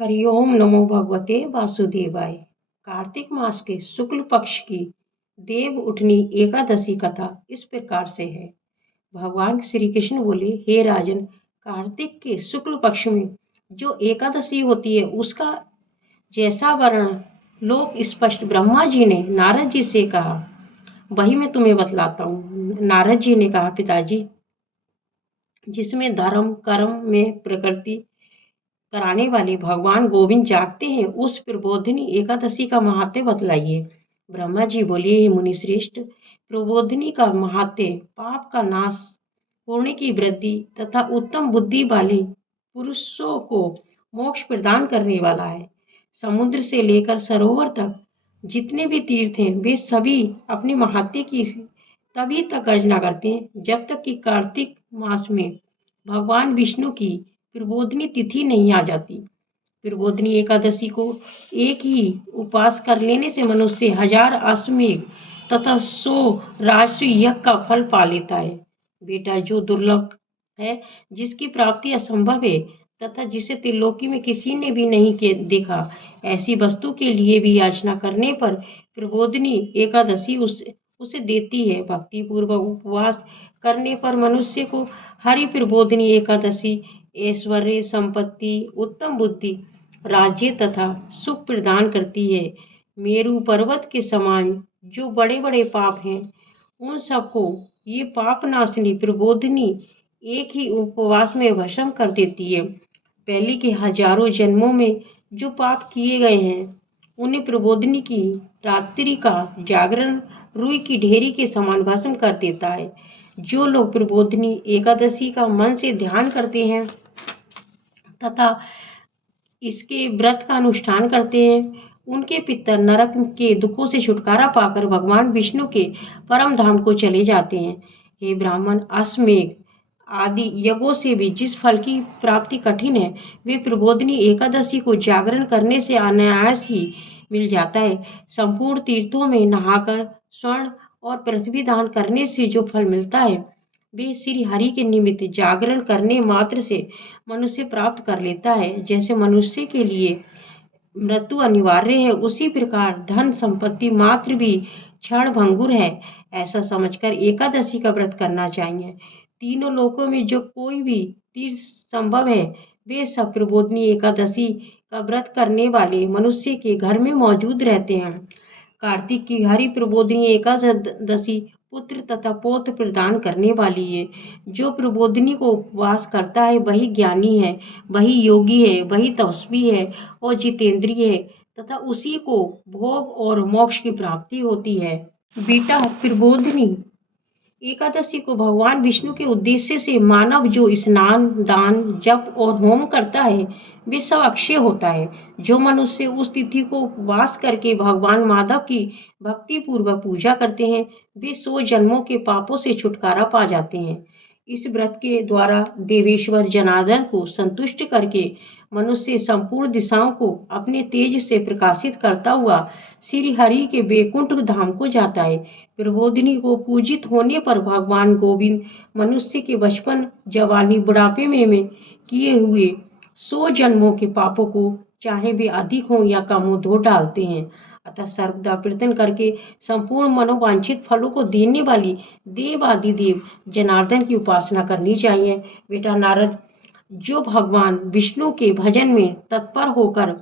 हरिओम नमो भगवते वासुदेवाय। कार्तिक मास के शुक्ल पक्ष की देव उठनी एकादशी कथा इस प्रकार से है। भगवान श्री कृष्ण बोले, हे राजन, कार्तिक के शुक्ल पक्ष में जो एकादशी होती है उसका जैसा वर्णन लोक स्पष्ट ब्रह्मा जी ने नारद जी से कहा, वही मैं तुम्हें बतलाता हूँ। नारद जी ने कहा, पिताजी, जिसमें धर्म कर्म में प्रकृति कराने वाले भगवान गोविंद जागते हैं, उस प्रबोधिनी एकादशी का महात्म्य बतलाइए। ब्रह्मा जी बोले, हे मुनि श्रेष्ठ, प्रबोधिनी का महात्म्य पाप का नाश, पुण्य की वृद्धि तथा उत्तम बुद्धि वाले पुरुषों को मोक्ष प्रदान करने वाला है। समुद्र से लेकर सरोवर तक जितने भी तीर्थ हैं, वे सभी अपने महात्म्य की तभी तक गर्जना करते हैं जब तक कि कार्तिक मास में भगवान विष्णु की प्रबोधिनी तिथि नहीं आ जाती। प्रबोधिनी एकादशी को एक ही उपवास कर लेने से मनुष्य 1000 अश्वमेध तथा 100 राजस्व यज्ञ का फल पा लेता है। बेटा, जो दुर्लभ है, जिसकी प्राप्ति असंभव है तथा जिसे त्रिलोकी में किसी ने भी नहीं देखा, ऐसी वस्तु के लिए भी याचना करने पर प्रबोधिनी एकादशी उसे देती है। भक्ति पूर्वक उपवास करने पर मनुष्य को हरि प्रबोधिनी एकादशी ऐश्वर्य, संपत्ति, उत्तम बुद्धि, राज्य तथा सुख प्रदान करती है। मेरु पर्वत के समान जो बड़े बड़े पाप हैं, उन सबको ये पाप नाशनी प्रबोधिनी एक ही उपवास में भस्म कर देती है। पहले के हजारों जन्मों में जो पाप किए गए हैं, उन्हें प्रबोधिनी की रात्रि का जागरण रुई की ढेरी के समान भस्म कर देता है। जो लोग प्रबोधिनी एकादशी का मन से ध्यान करते हैं तथा इसके व्रत का अनुष्ठान करते हैं, उनके पितर नरक के दुखों से छुटकारा पाकर भगवान विष्णु के परम धाम को चले जाते हैं। हे ब्राह्मण, अश्वमेध आदि यज्ञों से भी जिस फल की प्राप्ति कठिन है, वे प्रबोधिनी एकादशी को जागरण करने से अनायास ही मिल जाता है। संपूर्ण तीर्थों में नहाकर स्वर्ण और पृथ्वी दान करने से जो फल मिलता है, वे श्री हरि के निमित्त जागरण करने मात्र से मनुष्य प्राप्त कर लेता है। जैसे मनुष्य के लिए मृत्यु अनिवार्य है, उसी प्रकार धन संपत्ति मात्र भी क्षण भंगुर है। ऐसा समझकर एकादशी का व्रत करना चाहिए। तीनों लोकों में जो कोई भी तीर्थ संभव है, वे सब प्रबोधिनी एकादशी का व्रत करने वाले मनुष्य के घर में मौजूद रहते हैं। कार्तिक की हरि प्रबोधिनी एकादशी पुत्र तथा पौत्र प्रदान करने वाली है। जो प्रबोधिनी को उपवास करता है, वही ज्ञानी है, वही योगी है, वही तपस्वी है और जितेंद्रिय है तथा उसी को भोग और मोक्ष की प्राप्ति होती है। बेटा, प्रबोधिनी एकादशी को भगवान विष्णु के उद्देश्य से मानव जो स्नान, दान, जप और होम करता है, वे सब अक्षय होता है। जो मनुष्य उस तिथि को उपवास करके भगवान माधव की भक्ति पूर्वक पूजा करते हैं, वे 100 जन्मों के पापों से छुटकारा पा जाते हैं। इस व्रत के द्वारा देवेश्वर जनार्दन को संतुष्ट करके मनुष्य संपूर्ण दिशाओं को अपने तेज से प्रकाशित करता हुआ श्री हरि के वैकुंठ धाम को जाता है। प्रबोधिनी को पूजित होने पर भगवान गोविंद मनुष्य के बचपन, जवानी, बुढ़ापे में किए हुए 100 जन्मों के पापों को, चाहे वे अधिक हों या कम हो, धो डालते हैं। अतः सर्वदा कीर्तन करके संपूर्ण मनोवांछित फलों को देने वाली देवादिदेव जनार्दन की उपासना करनी चाहिए। बेटा नारद, जो भगवान विष्णु के भजन में तत्पर होकर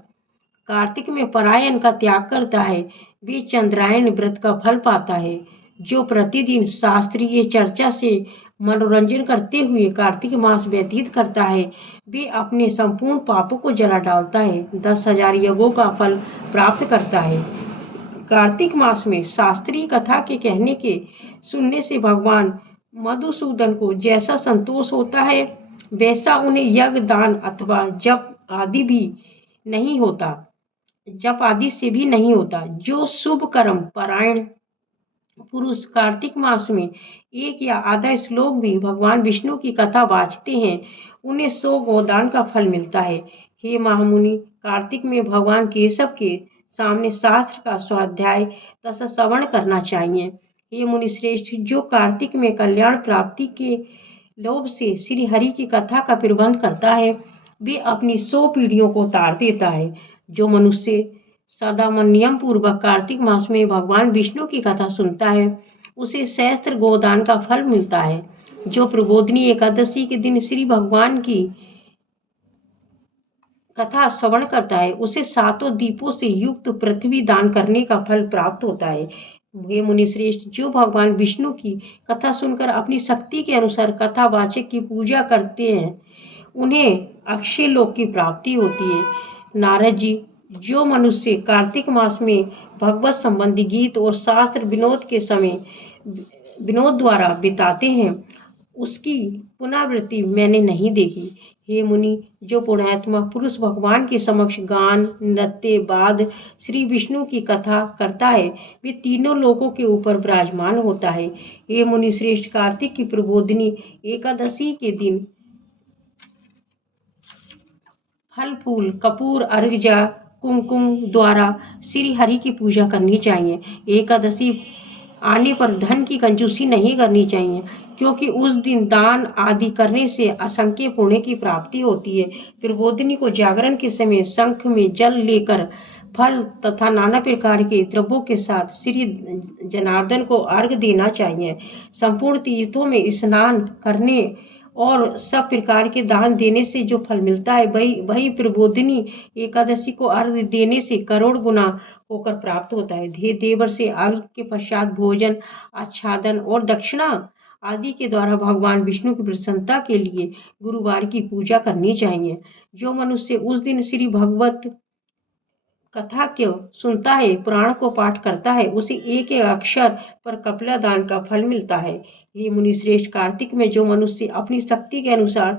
कार्तिक में परायण का त्याग करता है, वे चंद्रायण व्रत का फल पाता है। जो प्रतिदिन शास्त्रीय चर्चा से मनोरंजन करते हुए कार्तिक मास व्यतीत करता है, वे अपने संपूर्ण पापों को जला डालता है, 10,000 यज्ञों का फल प्राप्त करता है। कार्तिक मास में शास्त्रीय कथा के कहने के सुनने से भगवान मधुसूदन को जैसा संतोष होता है, वैसा उन्हें यज्ञ, दान अथवा जप आदि से भी नहीं होता। जो शुभ कर्म परायण पुरुष कार्तिक मास में एक या आधा श्लोक भी भगवान विष्णु की कथा वाचते हैं, उन्हें 100 गोदान का फल मिलता है। हे महामुनि, कार्तिक में भगवान केशव के सामने शास्त्र का स्वाध्याय तथा श्रवण करना चाहिए। हे मुनि श्रेष्ठ, जो कार्तिक में कल्याण प्राप्ति के लोभ से श्री हरि की कथा का प्रबंध करता है, वे अपनी 100 पीढ़ियों को तार देता है। जो मनुष्य सदा नियम पूर्वक कार्तिक मास में भगवान विष्णु की कथा सुनता है, उसे सहस्त्र गोदान का फल मिलता है। जो प्रबोधिनी एकादशी के दिन श्री भगवान की कथा श्रवण करता है, उसे 7 दीपों से युक्त पृथ्वी दान करने का फल प्राप्त होता है। हे मुनिश्रेष्ठ, जो भगवान विष्णु की कथा सुनकर अपनी शक्ति के अनुसार कथावाचक की पूजा करते हैं, उन्हें अक्षय लोक की प्राप्ति होती है। नारद जी, जो मनुष्य कार्तिक मास में भगवत संबंधी गीत और शास्त्र विनोद के समय विनोद द्वारा बिताते हैं, उसकी पुनरावृत्ति मैंने नहीं देखी। हे मुनि, जो पुण्यात्मा पुरुष भगवान के समक्ष गान, नृत्य, वाद, श्री विष्णु की कथा करता है, वे तीनों लोकों के ऊपर विराजमान होता है। हे मुनि श्रेष्ठ, कार्तिक की प्रबोधिनी एकादशी के दिन फल फूल, कपूर, अर्घ्य, कुमकुम द्वारा श्री हरि की पूजा करनी चाहिए। एकादशी आने पर धन की कंजूसी नहीं करनी चाहिए, क्योंकि उस दिन दान आदि करने से असंख्य पुण्य की प्राप्ति होती है। प्रबोधिनी को जागरण के समय शंख में जल लेकर फल तथा नाना प्रकार के द्रव्यों के साथ श्री जनार्दन को अर्घ्य देना चाहिए। संपूर्ण तीर्थों में स्नान करने और सब प्रकार के दान देने से जो फल मिलता है, वही प्रबोधिनी एकादशी को अर्घ्य देने से करोड़ गुना होकर प्राप्त होता है। देवर से अर्घ्य के पश्चात भोजन, आच्छादन और दक्षिणा आदि के द्वारा भगवान विष्णु की प्रसन्नता के लिए गुरुवार की पूजा करनी चाहिए। जो मनुष्य उस दिन श्री भगवत कथा क्यों सुनता है, पुराण को पाठ करता है, उसे एक एक अक्षर पर कपिला दान का फल मिलता है। ये मुनि श्रेष्ठ, कार्तिक में जो मनुष्य अपनी शक्ति के अनुसार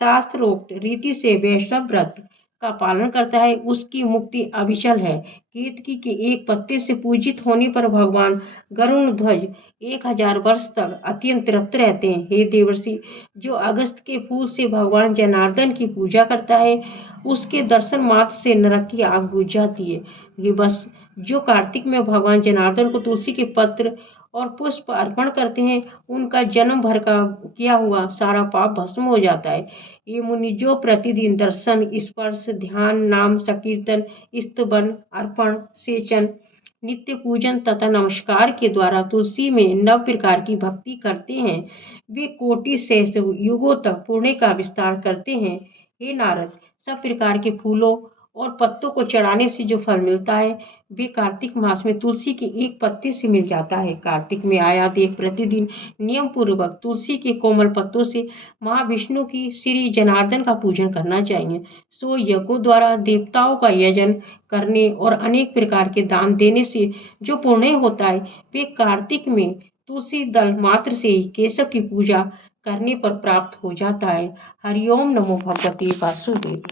शास्त्रोक्त रीति से वैष्णव व्रत का पालन करता है, उसकी मुक्ति अविचल है। केतकी के एक पत्ते से पूजित होने पर भगवान गरुण ध्वज 1000 वर्ष तक अत्यंत तृप्त रहते हैं। हे देवर्षि, जो अगस्त के फूल से भगवान जनार्दन की पूजा करता है, उसके दर्शन मात्र से नरक की आग बुझ जाती है। ये बस जो कार्तिक में भगवान जनार्दन को तुलसी के पत्र और पुष्प अर्पण करते हैं, उनका जन्म भर का किया हुआ सारा पाप भस्म हो जाता है। ये मुनि, जो प्रतिदिन दर्शन, स्पर्श, ध्यान, नाम संकीर्तन, स्तवन, अर्पण, सेचन, नित्य पूजन तथा नमस्कार के द्वारा तुलसी में 9 प्रकार की भक्ति करते हैं, वे कोटि शेष युगों तक पुण्य का विस्तार करते हैं। हे नारद, सब प्रकार के फूलों और पत्तों को चढ़ाने से जो फल मिलता है, वे कार्तिक मास में तुलसी के एक पत्ते से मिल जाता है। कार्तिक में आया देख प्रतिदिन नियम पूर्वक तुलसी के कोमल पत्तों से महाविष्णु की श्री जनार्दन का पूजन करना चाहिए। सो यज्ञों द्वारा देवताओं का यजन करने और अनेक प्रकार के दान देने से जो पुण्य होता है, वे कार्तिक में तुलसी दल मात्र से ही केशव की पूजा करने पर प्राप्त हो जाता है। हरिओम नमो भगवते वासुदेव।